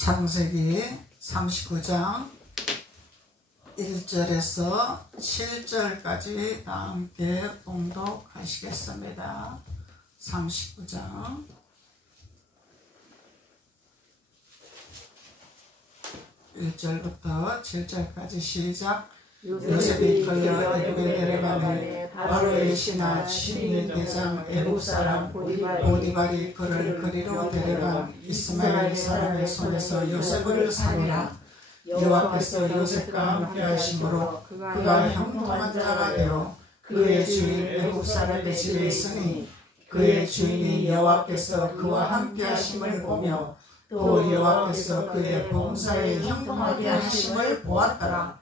창세기 39장 1절에서 7절까지 다 함께 봉독하시겠습니다. 39장 1절부터 7절까지 시작. 요셉이 이끌려 애굽에 내려가매 바로의 신하 시민 대장 애굽 사람 보디발이 그를 그리로 데려간 이스마엘 사람의 손에서 요셉을 살리라. 여호와께서 요셉과 함께 하심으로 그가 형통한 자가 되어 그의 주인 애굽 사람의 집에 있으니 그의 주인이 여호와께서 그와 함께 하심을 보며 또 여호와께서 그의 봉사에 형통하게 하심을 보았더라.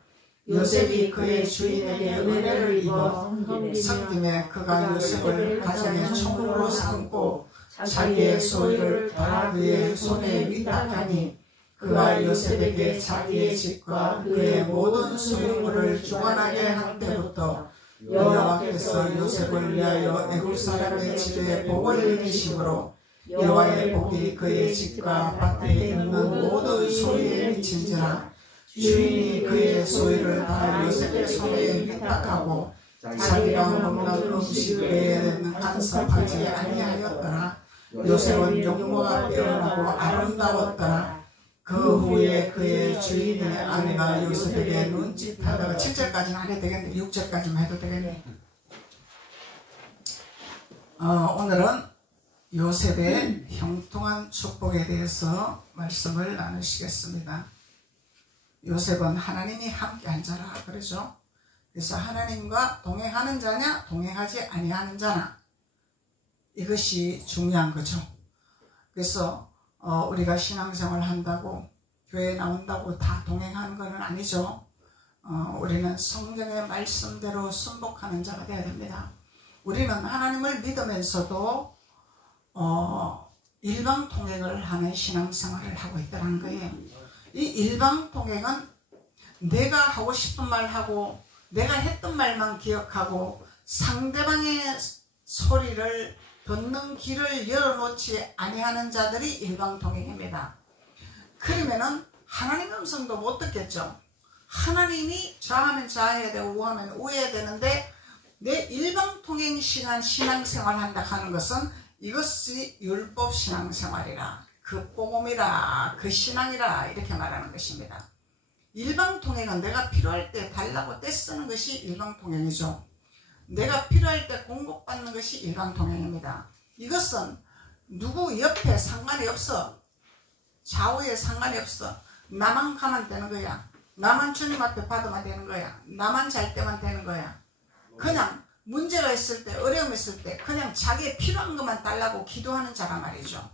요셉이 그의 주인에게 은혜를 입어 섬김에 그가 요셉을 가정의 총무로 삼고 자기의 소유를 다 그의 손에 위탁하니 그가 요셉에게 자기의 집과 그의 모든 소유물을 주관하게 한 때부터 여호와께서 요셉을 위하여 애굽 사람의 집에 복을 내리심으로 여호와의 복이 그의 집과 밭에 있는 모든 소유에 미친지라. 주인이 그의 소유를 다 요셉의 손에 위탁하고 자기가 먹는 음식 외에는 간섭하지 아니하였더라. 요셉은 용모가 뛰어나고 아름다웠더라. 그 후에 그의 주인의 아내가 요셉에게 눈짓하다가 7절까지는 안 해도 되겠네. 6절까지만 해도 되겠네. 오늘은 요셉의 형통한 축복에 대해서 말씀을 나누시겠습니다. 요셉은 하나님이 함께한 자라 그러죠. 그래서 하나님과 동행하는 자냐 동행하지 아니하는 자나 이것이 중요한 거죠. 그래서 우리가 신앙생활 한다고 교회에 나온다고 다 동행하는 것은 아니죠. 우리는 성경의 말씀대로 순복하는 자가 되어야 됩니다. 우리는 하나님을 믿으면서도 일방통행을 하는 신앙생활을 하고 있다는 거예요. 이 일방통행은 내가 하고 싶은 말 하고 내가 했던 말만 기억하고 상대방의 소리를 듣는 길을 열어놓지 아니하는 자들이 일방통행입니다. 그러면은 하나님 음성도 못 듣겠죠. 하나님이 좌하면 좌해야 되고 우하면 우해야 되는데 내 일방통행 시간 신앙생활 한다 하는 것은 이것이 율법 신앙생활이라 그 복음이라 그 신앙이라 이렇게 말하는 것입니다. 일방통행은 내가 필요할 때 달라고 떼쓰는 것이 일방통행이죠. 내가 필요할 때 공급받는 것이 일방통행입니다. 이것은 누구 옆에 상관이 없어. 좌우에 상관이 없어. 나만 가면 되는 거야. 나만 주님 앞에 받으면 되는 거야. 나만 잘 때만 되는 거야. 그냥 문제가 있을 때 어려움 있을 때 그냥 자기의 필요한 것만 달라고 기도하는 자란 말이죠.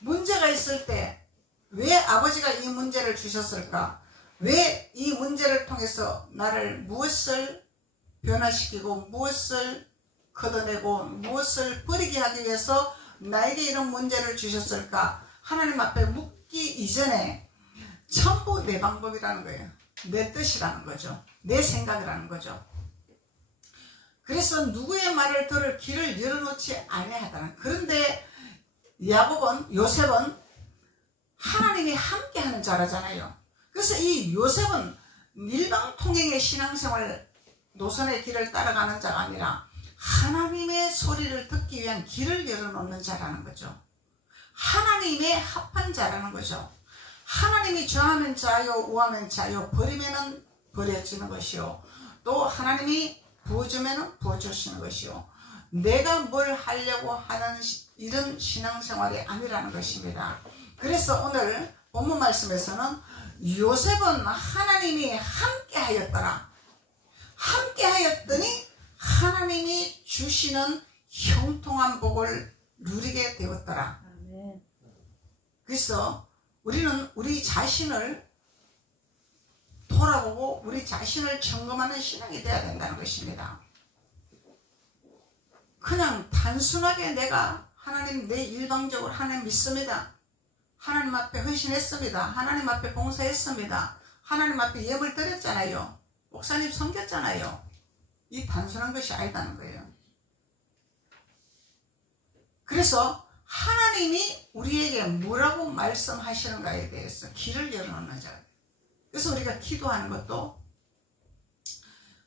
문제가 있을 때 왜 아버지가 이 문제를 주셨을까? 왜 이 문제를 통해서 나를 무엇을 변화시키고 무엇을 걷어내고 무엇을 버리게 하기 위해서 나에게 이런 문제를 주셨을까? 하나님 앞에 묻기 이전에 전부 내 방법이라는 거예요. 내 뜻이라는 거죠. 내 생각이라는 거죠. 그래서 누구의 말을 들을 길을 열어놓지 아니하다는. 그런데 요셉은 하나님이 함께하는 자라잖아요. 그래서 이 요셉은 일방통행의 신앙생활 노선의 길을 따라가는 자가 아니라 하나님의 소리를 듣기 위한 길을 열어놓는 자라는 거죠. 하나님의 합한 자라는 거죠. 하나님이 좌하면 좌요 우하면 좌요 버리면 버려지는 것이요 또 하나님이 부어주면 부어주시는 것이요 내가 뭘 하려고 하는 이런 신앙생활이 아니라는 것입니다. 그래서 오늘 본문 말씀에서는 요셉은 하나님이 함께 하였더라. 함께 하였더니 하나님이 주시는 형통한 복을 누리게 되었더라. 그래서 우리는 우리 자신을 돌아보고 우리 자신을 점검하는 신앙이 되어야 된다는 것입니다. 그냥 단순하게 내가 하나님 내 일방적으로 하나님 믿습니다. 하나님 앞에 헌신했습니다. 하나님 앞에 봉사했습니다. 하나님 앞에 예물 드렸잖아요. 목사님 섬겼잖아요. 이 단순한 것이 아니다는 거예요. 그래서 하나님이 우리에게 뭐라고 말씀하시는가에 대해서 길을 열어놓는 자. 그래서 우리가 기도하는 것도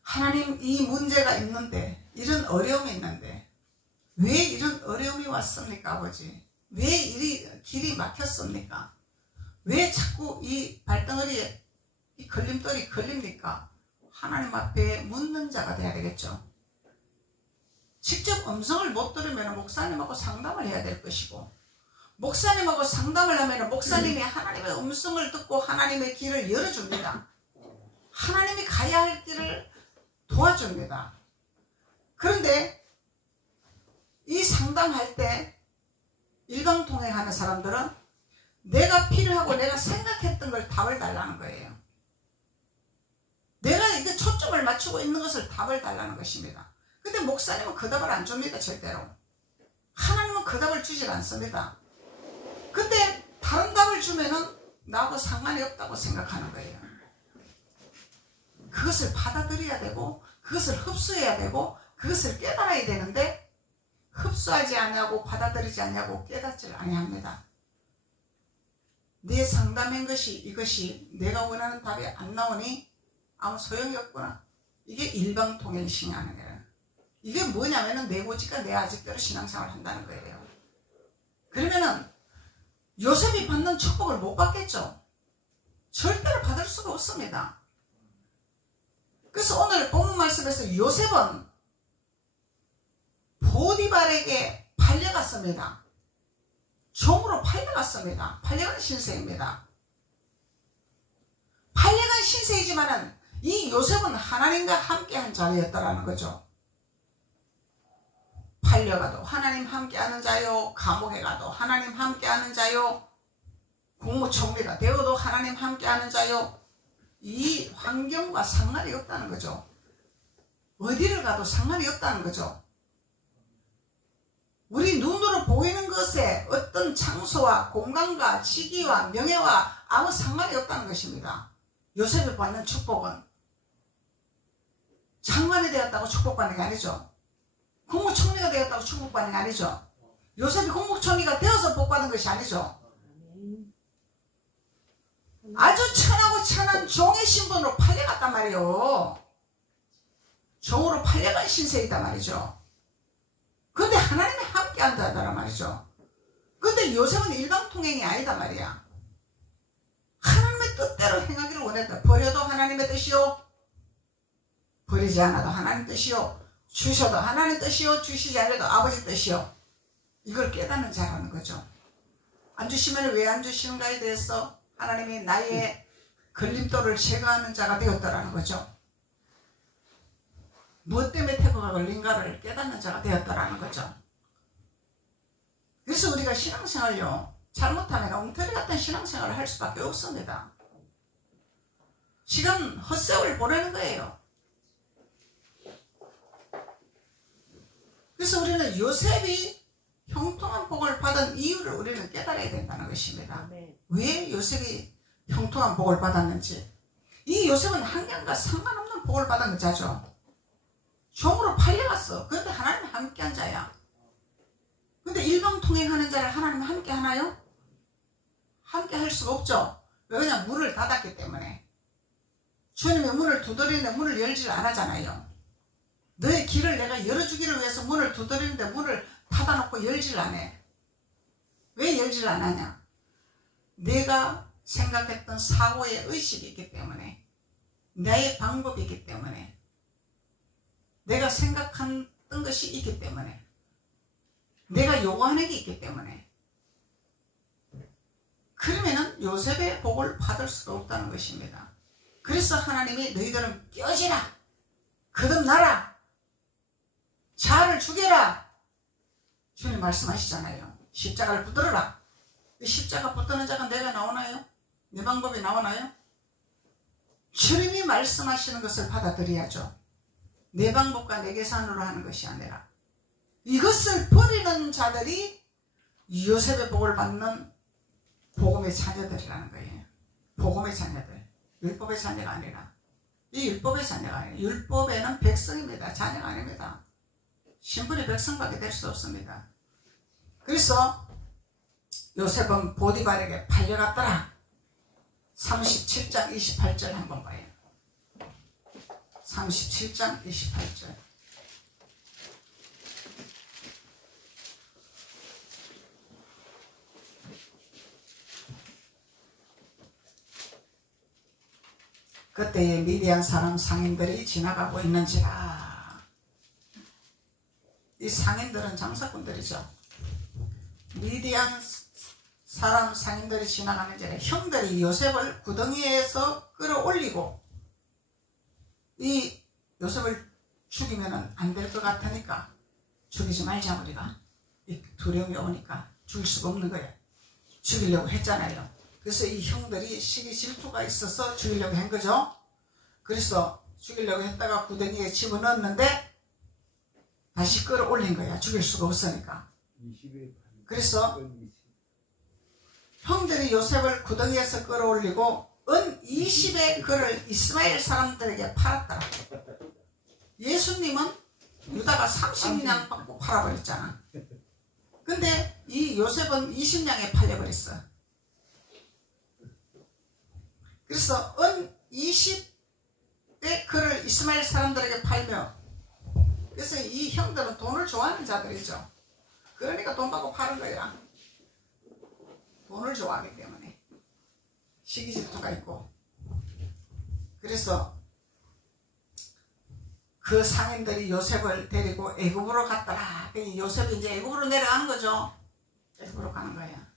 하나님 이 문제가 있는데 이런 어려움이 있는데 왜 이런 어려움이 왔습니까 아버지? 왜 이 길이 막혔습니까? 왜 자꾸 이 발덩어리에 이 걸림돌이 걸립니까? 하나님 앞에 묻는 자가 돼야 되겠죠. 직접 음성을 못 들으면 목사님하고 상담을 해야 될 것이고 목사님하고 상담을 하면 목사님이 하나님의 음성을 듣고 하나님의 길을 열어줍니다. 하나님이 가야 할 길을 도와줍니다. 그런데 이 상담할 때 일방통행하는 사람들은 내가 필요하고 내가 생각했던 걸 답을 달라는 거예요. 내가 이게 초점을 맞추고 있는 것을 답을 달라는 것입니다. 근데 목사님은 그 답을 안 줍니다. 절대로. 하나님은 그 답을 주질 않습니다. 근데 다른 답을 주면은 나하고 상관이 없다고 생각하는 거예요. 그것을 받아들여야 되고 그것을 흡수해야 되고 그것을 깨달아야 되는데 흡수하지 않냐고 받아들이지 않냐고 깨닫지를 아니합니다. 내 상담한 것이 이것이 내가 원하는 답이 안 나오니 아무 소용이 없구나. 이게 일방통행심이 하는 거예요. 이게 뭐냐면은 내 고집과 내 아직대로 신앙생활을 한다는 거예요. 그러면은 요셉이 받는 축복을 못 받겠죠. 절대로 받을 수가 없습니다. 그래서 오늘 본문 말씀에서 요셉은 보디발에게 팔려갔습니다. 종으로 팔려갔습니다. 팔려간 신세입니다. 팔려간 신세이지만은 이 요셉은 하나님과 함께한 자리였다라는 거죠. 팔려가도 하나님 함께하는 자요, 감옥에 가도 하나님 함께하는 자요, 국무총리가 되어도 하나님 함께하는 자요. 이 환경과 상관이 없다는 거죠. 어디를 가도 상관이 없다는 거죠. 우리 눈으로 보이는 것에 어떤 장소와 공간과 시기와 명예와 아무 상관이 없다는 것입니다. 요셉이 받는 축복은 장관이 되었다고 축복받는 게 아니죠. 국무총리가 되었다고 축복받는 게 아니죠. 요셉이 국무총리가 되어서 복받는 것이 아니죠. 아주 천하고 천한 종의 신분으로 팔려갔단 말이에요. 종으로 팔려간 신세이다 말이죠. 근데 하나님이 함께 한다란 말이죠. 근데 요셉은 일방통행이 아니다 말이야. 하나님의 뜻대로 행하기를 원했다. 버려도 하나님의 뜻이요, 버리지 않아도 하나님 뜻이요, 주셔도 하나님 뜻이요, 주시지 않아도 아버지 뜻이요. 이걸 깨닫는 자라는 거죠. 안 주시면 왜 안 주시는가에 대해서 하나님이 나의 걸림돌을 제거하는 자가 되었다라는 거죠. 무엇 때문에 태고가 걸린가를 깨닫는 자가 되었다라는 거죠. 그래서 우리가 신앙생활요, 잘못하면 엉터리 같은 신앙생활을 할 수밖에 없습니다. 시간 헛세월 보내는 거예요. 그래서 우리는 요셉이 형통한 복을 받은 이유를 우리는 깨달아야 된다는 것입니다. 왜 요셉이 형통한 복을 받았는지. 이 요셉은 환경과 상관없는 복을 받은 자죠. 종으로 팔려갔어. 그런데 하나님 함께한 자야. 근데 일방통행하는 자를 하나님 함께 하나요? 함께 할 수가 없죠. 왜냐? 문을 닫았기 때문에. 주님의 문을 두드리는데 문을 열지를 안 하잖아요. 너의 길을 내가 열어주기를 위해서 문을 두드리는데 문을 닫아놓고 열지를 안 해. 왜 열지를 안 하냐? 내가 생각했던 사고의 의식이 있기 때문에, 나의 방법이 있기 때문에, 내가 생각했던 것이 있기 때문에, 내가 요구하는 게 있기 때문에. 그러면은 요셉의 복을 받을 수가 없다는 것입니다. 그래서 하나님이 너희들은 깨어지라, 거듭나라, 자아를 죽여라, 주님 말씀하시잖아요. 십자가를 붙들어라. 십자가 붙드는 자가 내가 나오나요? 내 방법이 나오나요? 주님이 말씀하시는 것을 받아들여야죠. 내 방법과 내 계산으로 하는 것이 아니라. 이것을 버리는 자들이 요셉의 복을 받는 복음의 자녀들이라는 거예요. 복음의 자녀들. 율법의 자녀가 아니라. 이 율법의 자녀가 아니라. 율법에는 백성입니다. 자녀가 아닙니다. 신분이 백성밖에 될 수 없습니다. 그래서 요셉은 보디발에게 팔려갔더라. 37장 28절 한번 봐요. 37장 28절. 그때에 미디안 사람 상인들이 지나가고 있는지라. 이 상인들은 장사꾼들이죠. 미디안 사람 상인들이 지나가는지라. 형들이 요셉을 구덩이에서 끌어올리고, 이 요셉을 죽이면 안 될 것 같으니까 죽이지 말자, 우리가. 이 두려움이 오니까 죽일 수가 없는 거예요. 죽이려고 했잖아요. 그래서 이 형들이 시기 질투가 있어서 죽이려고 한 거죠. 그래서 죽이려고 했다가 구덩이에 집어넣었는데 다시 끌어올린 거야. 죽일 수가 없으니까. 그래서 형들이 요셉을 구덩이에서 끌어올리고 은 20의 그를 이스마엘 사람들에게 팔았더라. 예수님은 유다가 30냥 받고 팔아버렸잖아. 근데 이 요셉은 20냥에 팔려버렸어. 그래서 은 20의 그를 이스마엘 사람들에게 팔며, 그래서 이 형들은 돈을 좋아하는 자들이죠. 그러니까 돈 받고 파는 거야. 돈을 좋아하기 때문에 시기 질투가 있고. 그래서 그 상인들이 요셉을 데리고 애굽으로 갔더라. 요셉이 이제 애굽으로 내려가는 거죠. 애굽으로 가는 거야.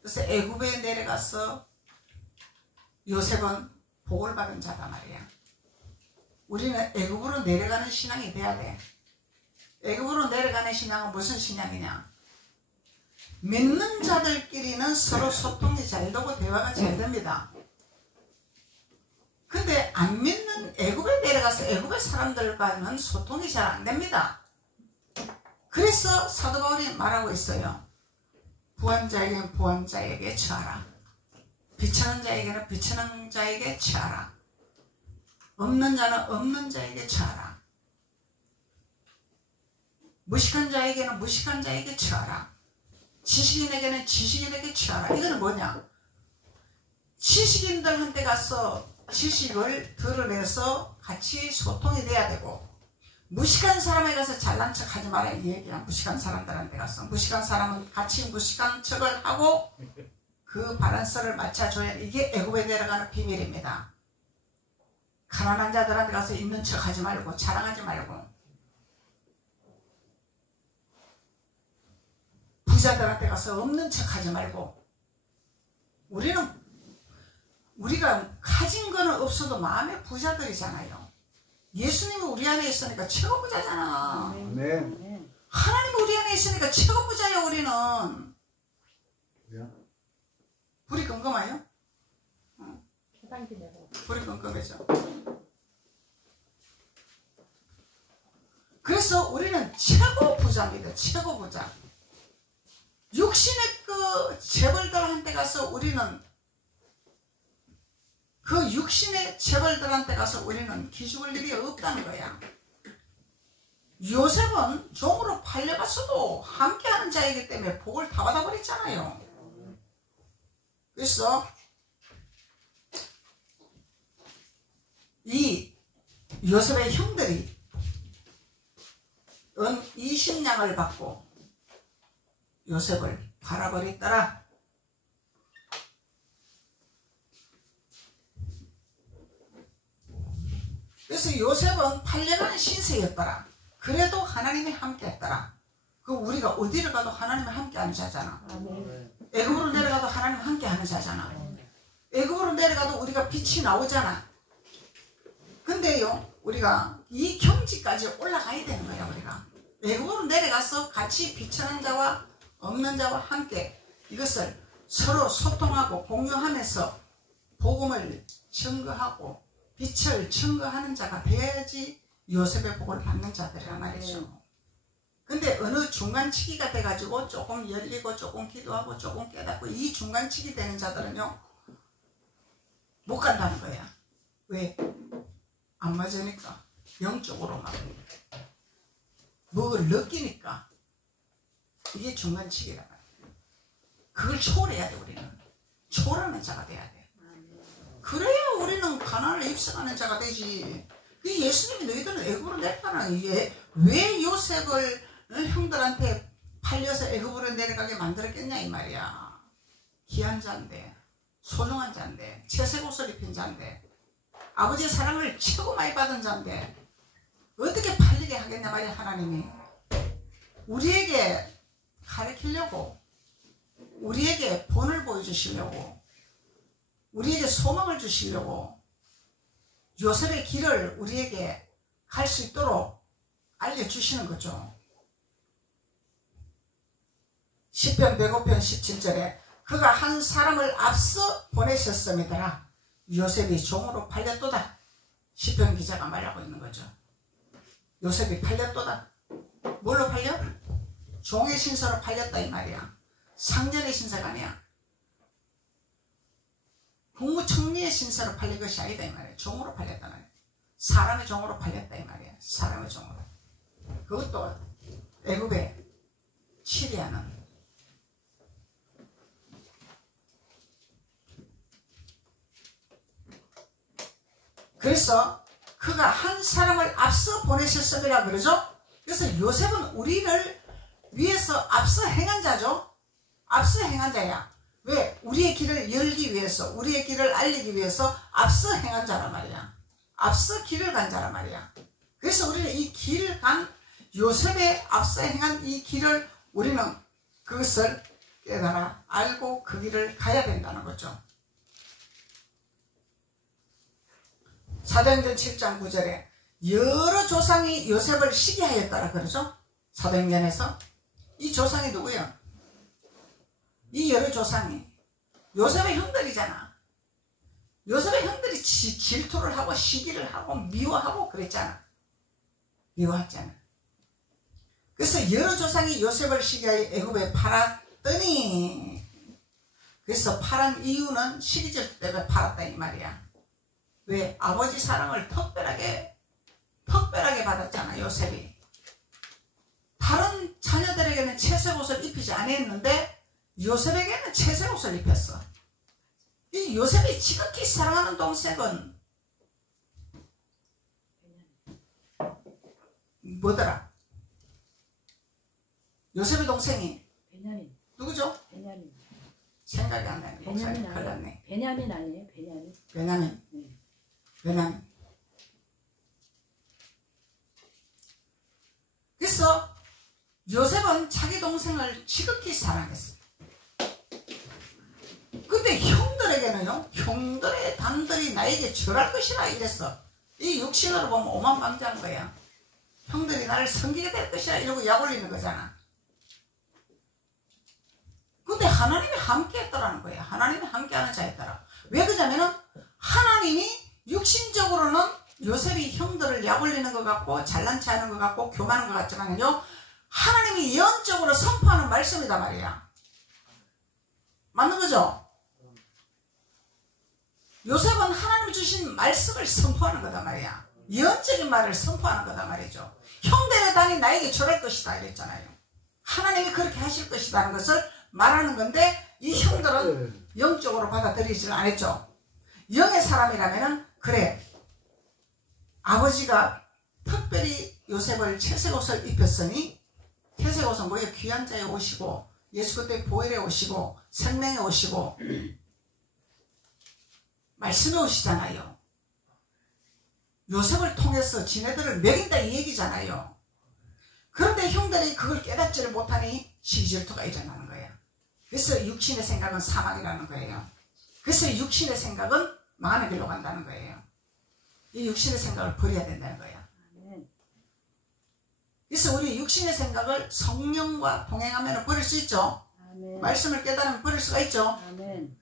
그래서 애굽에 내려가서 요셉은 복을 받은 자다 말이야. 우리는 애굽으로 내려가는 신앙이 돼야 돼. 애굽으로 내려가는 신앙은 무슨 신앙이냐? 믿는 자들끼리는 서로 소통이 잘 되고 대화가 잘 됩니다. 근데 안 믿는 애굽에 내려가서 애굽의 사람들과는 소통이 잘 안 됩니다. 그래서 사도 바울이 말하고 있어요. 부한 자에게는 부한 자에게 처하라. 비천한 자에게는 비천한 자에게 처하라. 없는 자는 없는 자에게 처하라. 무식한 자에게는 무식한 자에게 처하라. 지식인에게는 지식인에게 처하라. 이거는 뭐냐? 지식인들한테 가서 지식을 드러내서 같이 소통이 돼야 되고, 무식한 사람에 가서 잘난 척 하지 마라 이 얘기야. 무식한 사람들한테 가서. 무식한 사람은 같이 무식한 척을 하고 그 바란스를 맞춰줘야. 이게 애굽에 내려가는 비밀입니다. 가난한 자들한테 가서 있는 척 하지 말고, 자랑하지 말고, 부자들한테 가서 없는 척 하지 말고. 우리가 가진 거는 없어도 마음의 부자들이잖아요. 예수님이 우리 안에 있으니까 최고 부자잖아. 네. 하나님이 우리 안에 있으니까 최고 부자예요. 우리는. 불이 끔끔해요? 불이 끔끔해져. 그래서 우리는 최고 부자입니다. 최고 부자. 육신의 그 재벌들한테 가서 우리는, 그 육신의 재벌들한테 가서 우리는 기죽을 일이 없다는 거야. 요셉은 종으로 팔려갔어도 함께하는 자이기 때문에 복을 다 받아버렸잖아요. 그래서 이 요셉의 형들이 은 20냥을 받고 요셉을 팔아버렸더라. 그래서 요셉은 팔려가는 신세였더라. 그래도 하나님이 함께했더라. 그 우리가 어디를 가도 하나님이 함께하는 자잖아. 애굽으로 내려가도 하나님 함께하는 자잖아. 애굽으로 내려가도 우리가 빛이 나오잖아. 근데요, 우리가 이 경지까지 올라가야 되는 거야. 우리가 애굽으로 내려가서 같이 비천한 자와 없는 자와 함께 이것을 서로 소통하고 공유하면서 복음을 증거하고 빛을 증거하는 자가 돼야지 요셉의 복을 받는 자들이란 말이죠. 근데 어느 중간치기가 돼가지고 조금 열리고 조금 기도하고 조금 깨닫고 이 중간치기 되는 자들은요 못 간다는 거야. 왜? 안 맞으니까. 영적으로만 뭘 느끼니까. 이게 중간치기라 말이야. 그걸 초월해야 돼. 우리는 초월하는 자가 돼야 돼. 그래야 우리는 가나안을 입성하는 자가 되지. 예수님이 너희들은 애굽으로 내려가는, 왜 요셉을 형들한테 팔려서 애굽으로 내려가게 만들었겠냐 이 말이야. 귀한 자인데, 소중한 자인데, 채색 옷을 입힌 자인데, 아버지의 사랑을 최고 많이 받은 자인데 어떻게 팔리게 하겠냐 말이야. 하나님이 우리에게 가르치려고, 우리에게 본을 보여주시려고, 우리에게 소망을 주시려고 요셉의 길을 우리에게 갈 수 있도록 알려주시는 거죠. 시편 105편 17절에 그가 한 사람을 앞서 보내셨음이더라. 요셉이 종으로 팔렸도다. 시편 기자가 말하고 있는 거죠. 요셉이 팔렸도다. 뭘로 팔려? 종의 신세로 팔렸다 이 말이야. 상전의 신세가 아니야. 국무총리의 신세로 팔린 것이 아니다 이 말이야. 종으로 팔렸다 말이야. 사람의 종으로 팔렸다 이 말이야. 사람의 종으로. 그것도 애굽에 치리하는. 그래서 그가 한 사람을 앞서 보내셨음이라 그러죠. 그래서 요셉은 우리를 위해서 앞서 행한 자죠. 앞서 행한 자야. 왜? 우리의 길을 열기 위해서, 우리의 길을 알리기 위해서 앞서 행한 자란 말이야. 앞서 길을 간 자란 말이야. 그래서 우리는 이 길을 간 요셉의 앞서 행한 이 길을 우리는 그것을 깨달아 알고 그 길을 가야 된다는 거죠. 사도행전 7장 9절에 여러 조상이 요셉을 시기하였다라 그러죠. 사도행전에서 이 조상이 누구야? 이 여러 조상이 요셉의 형들이잖아. 요셉의 형들이 질투를 하고 시기를 하고 미워하고 그랬잖아. 미워했잖아. 그래서 여러 조상이 요셉을 시기하여 애굽에 팔았더니, 그래서 팔은 이유는 시기질 때문에 팔았다 이 말이야. 왜? 아버지 사랑을 특별하게 받았잖아 요셉이. 다른 자녀들에게는 채색 옷을 입히지 않았는데 요셉에게는 채색 옷을 입혔어. 이 요셉이 지극히 사랑하는 동생은 뭐더라? 요셉의 동생이 베냐민. 누구죠? 베냐민. 생각이 안 나네. 베냐민 아니에요? 베냐민 아니에요? 베냐민. 베냐민. 네. 베냐민. 그래서 요셉은 자기 동생을 지극히 사랑했어. 근데 형들에게는요, 형들의 단들이 나에게 절할 것이라 이랬어. 이 육신으로 보면 오만방자한 거야. 형들이 나를 섬기게 될 것이라 이러고 약 올리는 거잖아. 근데 하나님이 함께 했더라는 거야. 하나님이 함께하는 자였더라. 왜 그러냐면은 하나님이 육신적으로는 요셉이 형들을 약 올리는 것 같고 잘난 체 하는 것 같고 교만한 것 같지만요, 하나님이 예언적으로 선포하는 말씀이다 말이야. 맞는 거죠? 요셉은 하나님 주신 말씀을 선포하는 거다 말이야. 예언적인 말을 선포하는 거다 말이죠. 형들의 단이 나에게 절할 것이다 이랬잖아요. 하나님이 그렇게 하실 것이라는 것을 말하는 건데 이 형들은 영적으로 받아들이질 않았죠. 영의 사람이라면은 그래, 아버지가 특별히 요셉을 채색 옷을 입혔으니, 채색 옷은 뭐예요? 귀한 자의 옷이고 예수 그리스도의 보혈의 옷이고 생명의 옷이고 말씀의 옷이잖아요. 요셉을 통해서 지네들을 먹인다 이 얘기잖아요. 그런데 형들이 그걸 깨닫지를 못하니 시기질투가 일어나는 거예요. 그래서 육신의 생각은 사망이라는 거예요. 그래서 육신의 생각은 망하는 길로 간다는 거예요. 이 육신의 생각을 버려야 된다는 거예요. 그래서 우리 육신의 생각을 성령과 동행하면 버릴 수 있죠. 아멘. 말씀을 깨달으면 버릴 수가 있죠. 아멘.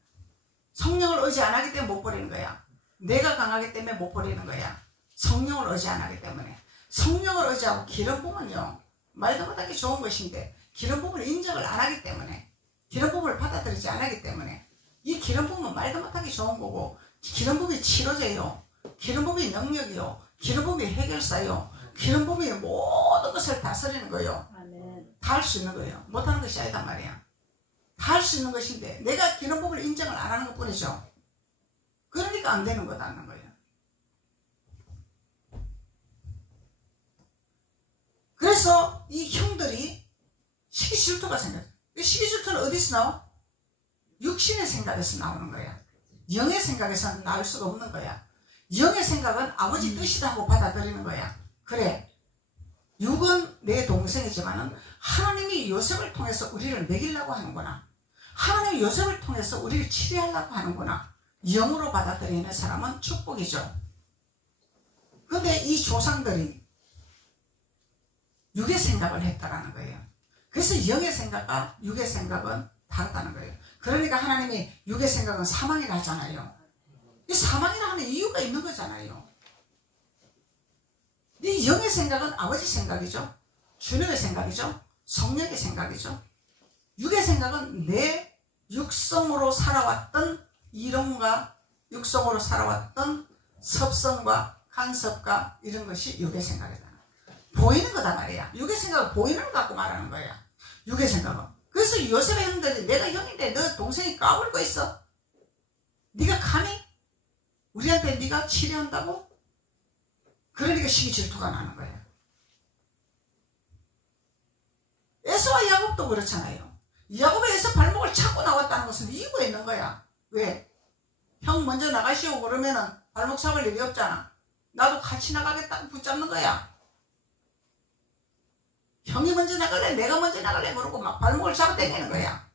성령을 의지 안 하기 때문에 못 버리는 거야. 내가 강하기 때문에 못 버리는 거야. 성령을 의지 안 하기 때문에. 성령을 의지하고 기름 부음은요, 말도 못하기 좋은 것인데 기름 부음을 인정을 안 하기 때문에, 기름 부음을 받아들이지 안 하기 때문에, 이 기름 부음은 말도 못하기 좋은 거고, 기름 부음이 치료제요, 기름 부음이 능력이요, 기름 부음이 해결사요, 기름 부음이 모든 것을 다스리는 거예요. 다 할 수 있는 거예요. 못하는 것이 아니다 말이야. 다 할 수 있는 것인데 내가 기는 법을 인정을 안 하는 것 뿐이죠. 그러니까 안 되는 거다는 거예요. 그래서 이 형들이 시기 질투가 생겨요. 시기 질투는 어디서 나와? 육신의 생각에서 나오는 거야. 영의 생각에서는 나올 수가 없는 거야. 영의 생각은 아버지 뜻이다 하고 받아들이는 거야. 그래, 육은 내 동생이지만은 하나님이 요셉을 통해서 우리를 먹이려고 하는구나. 하나님이 요셉을 통해서 우리를 치료하려고 하는구나. 영으로 받아들이는 사람은 축복이죠. 그런데 이 조상들이 육의 생각을 했다라는 거예요. 그래서 영의 생각과 육의 생각은 다르다는 거예요. 그러니까 하나님이 육의 생각은 사망이라 하잖아요. 이 사망이라 하는 이유가 있는 거잖아요. 이 영의 생각은 아버지 생각이죠. 주님의 생각이죠. 성령의 생각이죠. 육의 생각은 내 육성으로 살아왔던 이론과 육성으로 살아왔던 섭성과 간섭과 이런 것이 육의 생각이다. 보이는 거다 말이야. 육의 생각은 보이는 걸 갖고 말하는 거야. 육의 생각은. 그래서 요셉의 형들이 내가 형인데 너 동생이 까불고 있어. 네가 감히 우리한테 네가 치료한다고? 그러니까 시기 질투가 나는 거야. 에서와 야곱도 그렇잖아요. 야곱에서 발목을 잡고 나왔다는 것은 이유가 있는 거야. 왜? 형 먼저 나가시오 그러면은 발목 잡을 일이 없잖아. 나도 같이 나가겠다고 붙잡는 거야. 형이 먼저 나갈래? 내가 먼저 나갈래? 그러고 막 발목을 잡아 당기는 거야.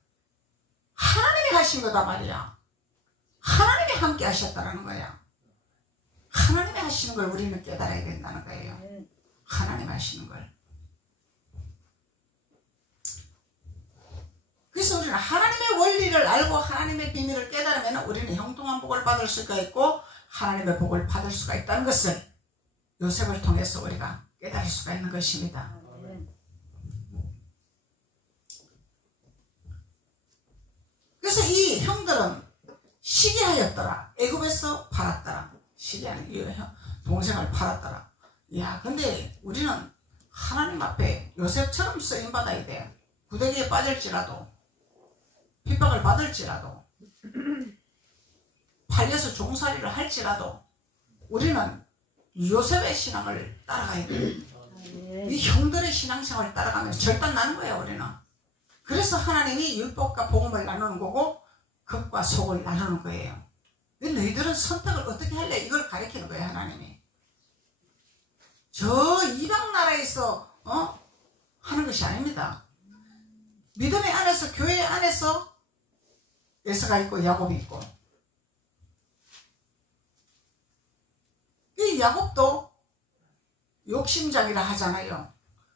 하나님이 하신 거다 말이야. 하나님이 함께 하셨다는 거야. 하나님이 하시는 걸 우리는 깨달아야 된다는 거예요. 하나님 하시는 걸. 그래서 우리는 하나님의 원리를 알고 하나님의 비밀을 깨달으면 우리는 형통한 복을 받을 수가 있고 하나님의 복을 받을 수가 있다는 것을 요셉을 통해서 우리가 깨달을 수가 있는 것입니다. 그래서 이 형들은 시기하였더라. 애굽에서 팔았더라. 시기하는 이 동생을 팔았더라. 야, 근데 우리는 하나님 앞에 요셉처럼 쓰임받아야 돼. 구덩이에 빠질지라도 핍박을 받을지라도 팔려서 종살이를 할지라도 우리는 요셉의 신앙을 따라가야 돼. 이 형들의 신앙생활을 따라가면서 절단 나는 거야 우리는. 그래서 하나님이 율법과 복음을 나누는 거고 겉과 속을 나누는 거예요. 너희들은 선택을 어떻게 할래? 이걸 가르치는 거예요 하나님이. 저 이방 나라에서 하는 것이 아닙니다. 믿음의 안에서 교회 안에서 에서가 있고 야곱이 있고 이 야곱도 욕심장이라 하잖아요.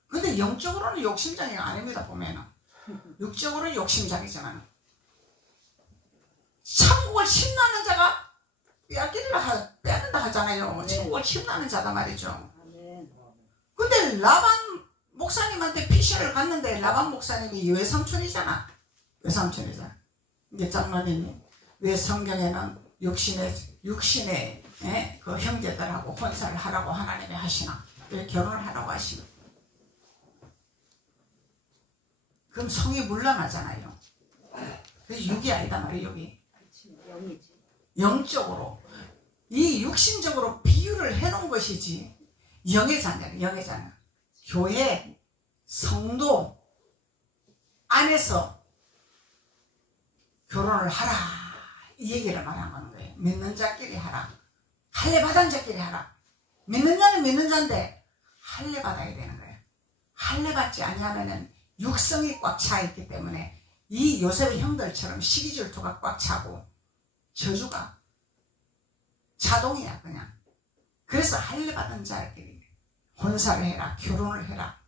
근데 영적으로는 욕심장이 아닙니다. 보면은 육적으로는 욕심장이지만 천국을 심나는 자가 빼앗는다 하잖아요. 천국을 심나는 자다 말이죠. 근데 라반 목사님한테 피시를 갔는데 라반 목사님이 외삼촌이잖아. 외삼촌이잖아. 이게 장로님이 왜 성경에는 육신의 그 형제들하고 혼사를 하라고 하나님이 하시나? 왜 결혼을 하라고 하시나? 그럼 성이 물러나잖아요. 그래서 육이 아니다 말이에요. 육이 영적으로 이 육신적으로 비유를 해놓은 것이지 영의 자녀, 영의 자녀. 교회 성도 안에서 결혼을 하라 이 얘기를 말하는 거예요. 믿는 자끼리 하라. 할례 받은 자끼리 하라. 믿는 자는 믿는 자인데 할례 받아야 되는 거예요. 할례 받지 아니하면은 육성이 꽉 차 있기 때문에 이 요셉의 형들처럼 시기질투가 꽉 차고 저주가 자동이야 그냥. 그래서 할례 받은 자끼리 혼사를 해라, 결혼을 해라.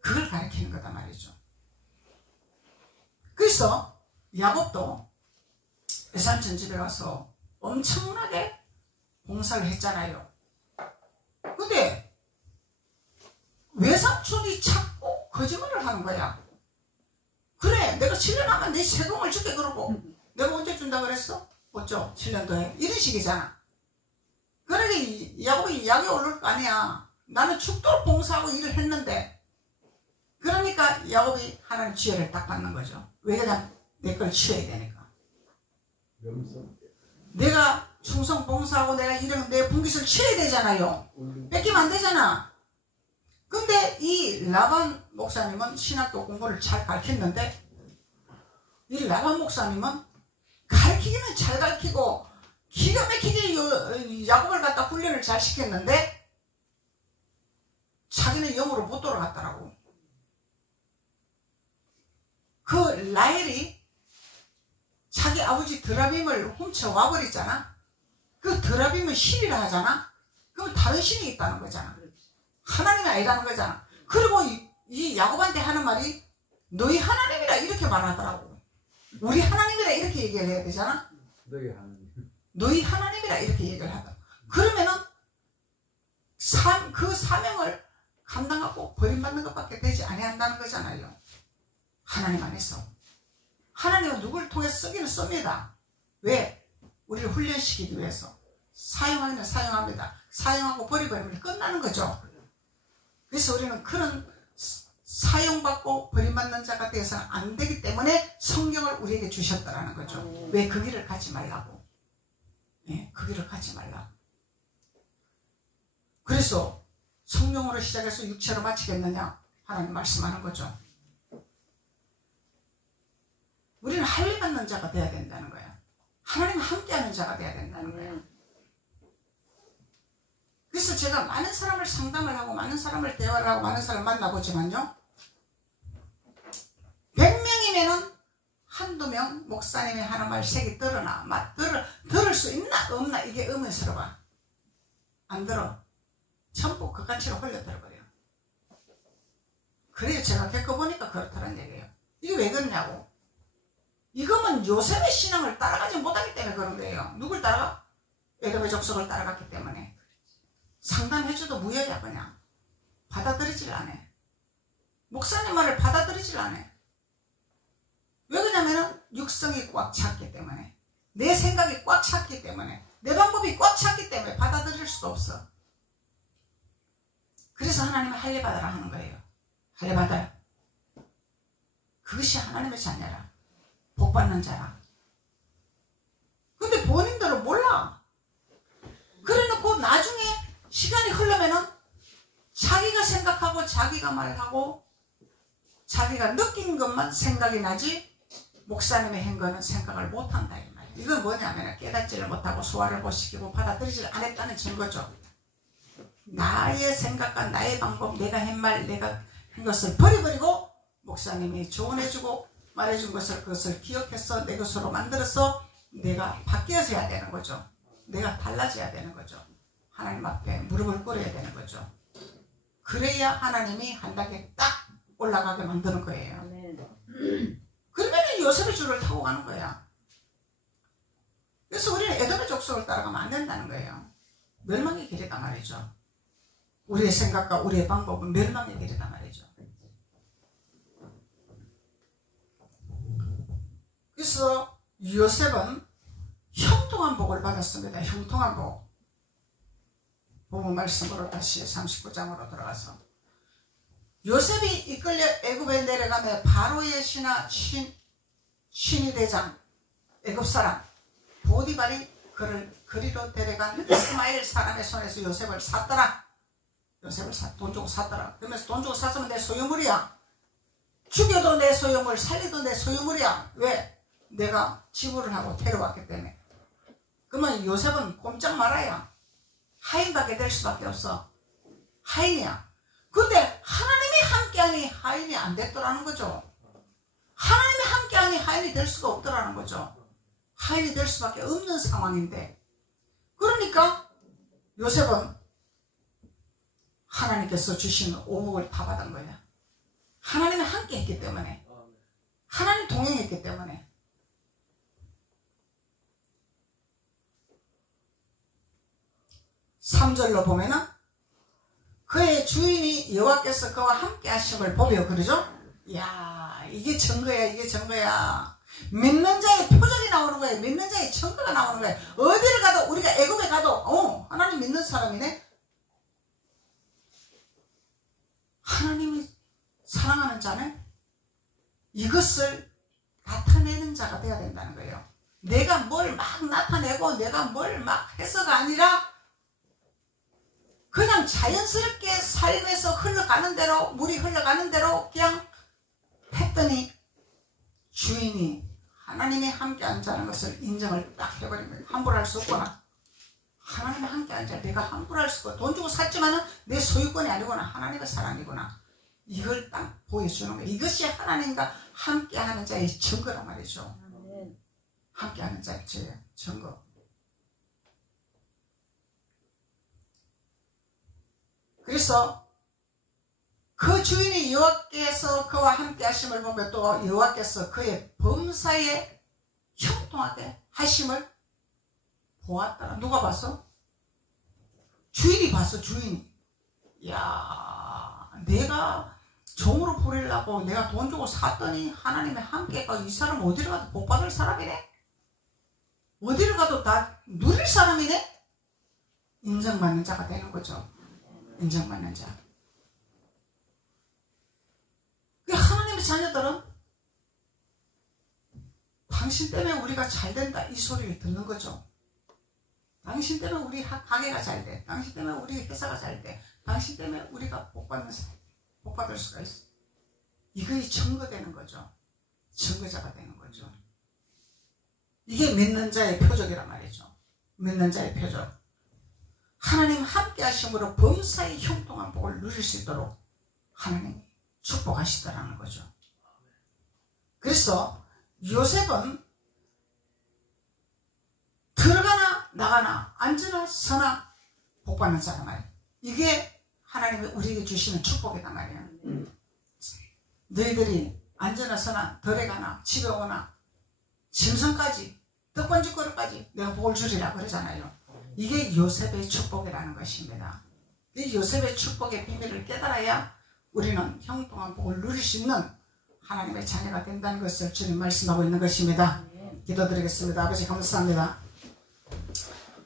그걸 가르치는 거다 말이죠. 그래서 야곱도 외삼촌 집에 가서 엄청나게 봉사를 했잖아요. 근데 외삼촌이 자꾸 거짓말을 하는 거야. 그래, 내가 7년 하면 내 세금을 줄게 그러고 내가 언제 준다 그랬어? 어쩌? 7년 더해. 이런 식이잖아. 그러니 야곱이 약이 오를 거 아니야. 나는 죽도록 봉사하고 일을 했는데. 그러니까 야곱이 하나님 지혜를 딱 받는 거죠. 왜 그냥 내 걸 취해야 되니까. 내가 충성 봉사하고 내가 이런 내 분깃을 취해야 되잖아요. 뺏기면 안 되잖아. 근데 이 라반 목사님은 신학교 공부를 잘 가르쳤는데, 이 라반 목사님은 가르치기는 잘 가르치고 기가 막히게 야곱을 갖다 훈련을 잘 시켰는데 자기는 영으로 못 돌아갔더라고. 그 라헬이 자기 아버지 드라빔을 훔쳐와 버리잖아. 그 드라빔은 신이라 하잖아. 그럼 다른 신이 있다는 거잖아. 하나님이 아니라는 거잖아. 그리고 이 야곱한테 하는 말이 너희 하나님이라 이렇게 말하더라고. 우리 하나님이라 이렇게 얘기를 해야 되잖아. 너희 하나님이라 이렇게 얘기를 하더라고. 그러면은 그 사명을 감당하고 버림받는 것밖에 되지 아니한다는 거잖아요. 하나님 안에서. 하나님은 누구를 통해 쓰기는 씁니다. 왜? 우리를 훈련시키기 위해서. 사용하기는 사용합니다. 사용하고 버려버리면 끝나는 거죠. 그래서 우리는 그런 사용받고 버림받는 자가 되어서는 안 되기 때문에 성경을 우리에게 주셨다라는 거죠. 왜? 그 길을 가지 말라고. 예, 그 길을 가지 말라고. 그래서 성령으로 시작해서 육체로 마치겠느냐? 하나님 말씀하는 거죠. 우리는 할례받는 자가 돼야 된다는 거야. 하나님 함께하는 자가 돼야 된다는 거야. 그래서 제가 많은 사람을 상담을 하고 많은 사람을 대화를 하고 많은 사람을 만나보지만요, 100명이면은 한두 명 목사님이 하는 말 색이 들으나 들을 수 있나 없나 이게 의문스러워. 안 들어. 전부 그 가치로 흘려들어버려. 그래요. 제가 겪어보니까 그렇다는 얘기예요. 이게 왜 그러냐고. 이거는 요셉의 신앙을 따라가지 못하기 때문에 그런 거예요. 누굴 따라가? 에돔의 족속을 따라갔기 때문에. 상담해줘도 무효야. 그냥 받아들이질 않아. 목사님 말을 받아들이질 않아. 왜 그러냐면은 육성이 꽉 찼기 때문에, 내 생각이 꽉 찼기 때문에, 내 방법이 꽉 찼기 때문에 받아들일 수가 없어. 그래서 하나님은 할례받아라 하는 거예요. 할례받아라. 그것이 하나님의 자녀라. 복받는 자라. 근데 본인들은 몰라. 그래놓고 나중에 시간이 흐르면은 자기가 생각하고 자기가 말하고 자기가 느낀 것만 생각이 나지 목사님의 한 거는 생각을 못한다 이 말이에요. 이건 뭐냐면 깨닫지를 못하고 소화를 못 시키고 받아들이지를 않았다는 증거죠. 나의 생각과 나의 방법, 내가 한 말, 내가 한 것을 버려버리고 목사님이 조언해주고 말해준 것을 그것을 기억해서 내 것으로 만들어서 내가 바뀌어져야 되는 거죠. 내가 달라져야 되는 거죠. 하나님 앞에 무릎을 꿇어야 되는 거죠. 그래야 하나님이 한 단계 딱 올라가게 만드는 거예요. 그러면 요셉의 줄을 타고 가는 거야. 그래서 우리는 에돔의 족속을 따라가면 안 된다는 거예요. 멸망의 길이다 말이죠. 우리의 생각과 우리의 방법은 멸망의 길이다 말이죠. 그래서 요셉은 형통한 복을 받았습니다. 형통한 복. 본문 말씀으로 다시 39장으로 들어가서 요셉이 이끌려 애굽에 내려가며 바로의 신이 대장 애굽 사람 보디발이 그를 그리로 데려간 이스마엘 사람의 손에서 요셉을 샀더라. 요셉을 돈 주고 샀더라. 그러면서 돈 주고 샀으면 내 소유물이야. 죽여도 내 소유물, 살리도 내 소유물이야. 왜? 내가 지불을 하고 데려왔기 때문에. 그러면 요셉은 꼼짝 말아야 하인밖에 될 수밖에 없어. 하인이야. 근데 하나님이 함께하니 하인이 안 됐더라는 거죠. 하나님이 함께하니 하인이 될 수가 없더라는 거죠. 하인이 될 수밖에 없는 상황인데, 그러니까 요셉은 하나님께서 주신 오복을 다 받은 거야. 하나님이 함께 했기 때문에, 하나님 동행했기 때문에. (3절로) 보면은 그의 주인이 여호와께서 그와 함께 하심을 보며 그러죠. 이야, 이게 증거야. 이게 증거야. 믿는 자의 표적이 나오는 거예요. 믿는 자의 증거가 나오는 거예요. 어디를 가도, 우리가 애굽에 가도 하나님 믿는 사람이네. 하나님이 사랑하는 자는 이것을 나타내는 자가 되어야 된다는 거예요. 내가 뭘 막 나타내고 내가 뭘 막 해서가 아니라 그냥 자연스럽게 삶에서 흘러가는 대로, 물이 흘러가는 대로 그냥 했더니 주인이 하나님이 함께한 자는 것을 인정을 딱 해버린 거예요. 함부로 할 수 없구나. 하나님이 함께한 자, 내가 함부로 할 수 없고, 돈 주고 샀지만은 내 소유권이 아니구나. 하나님의 사랑이구나. 이걸 딱 보여주는 거예요. 이것이 하나님과 함께하는 자의 증거란 말이죠. 함께하는 자의 증거. 그래서 그 주인이 여호와께서 그와 함께 하심을 보며 또 여호와께서 그의 범사에 형통하게 하심을 보았더라. 누가 봤어? 주인이 봤어. 주인이. 야, 내가 종으로 부리려고 내가 돈 주고 샀더니 하나님의 함께가 이 사람 어디를 가도 복 받을 사람이네. 어디를 가도 다 누릴 사람이네. 인정받는 자가 되는 거죠. 인정받는 자. 하나님의 자녀들은 당신 때문에 우리가 잘 된다 이 소리를 듣는 거죠. 당신 때문에 우리 가게가 잘 돼. 당신 때문에 우리 회사가 잘 돼. 당신 때문에 우리가 복 받을 수가 있어. 이거이 증거되는 거죠. 증거자가 되는 거죠. 이게 믿는 자의 표적이란 말이죠. 믿는 자의 표적. 하나님 함께 하심으로 범사의 형통한 복을 누릴 수 있도록 하나님이 축복하시더라는 거죠. 그래서 요셉은 들어가나 나가나 앉으나 서나 복받는 자란 말이에요. 이게 하나님이 우리에게 주시는 축복이란 말이에요. 너희들이 앉으나 서나 들에 가나 집에 오나 짐승까지 떡번지거리까지 내가 복을 주리라 그러잖아요. 이게 요셉의 축복이라는 것입니다. 이 요셉의 축복의 비밀을 깨달아야 우리는 형통한 복을 누릴 수 있는 하나님의 자녀가 된다는 것을 주님 말씀하고 있는 것입니다. 기도드리겠습니다. 아버지 감사합니다.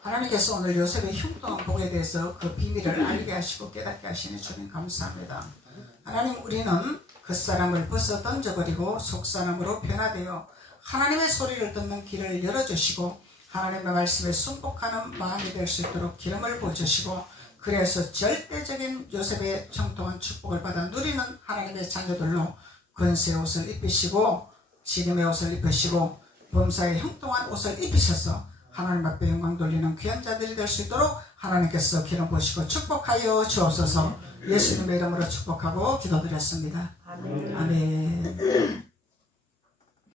하나님께서 오늘 요셉의 형통한 복에 대해서 그 비밀을 알게 하시고 깨닫게 하시니 주님 감사합니다. 하나님, 우리는 겉사람을 벗어 던져버리고 속사람으로 변화되어 하나님의 소리를 듣는 길을 열어주시고 하나님의 말씀에 순복하는 마음이 될 수 있도록 기름을 부어주시고, 그래서 절대적인 요셉의 형통한 축복을 받아 누리는 하나님의 자녀들로 권세의 옷을 입히시고 지금의 옷을 입히시고 범사의 형통한 옷을 입히셔서 하나님 앞에 영광 돌리는 귀한 자들이 될 수 있도록 하나님께서 기름 부으시고 축복하여 주옵소서. 예수님의 이름으로 축복하고 기도드렸습니다. 아멘.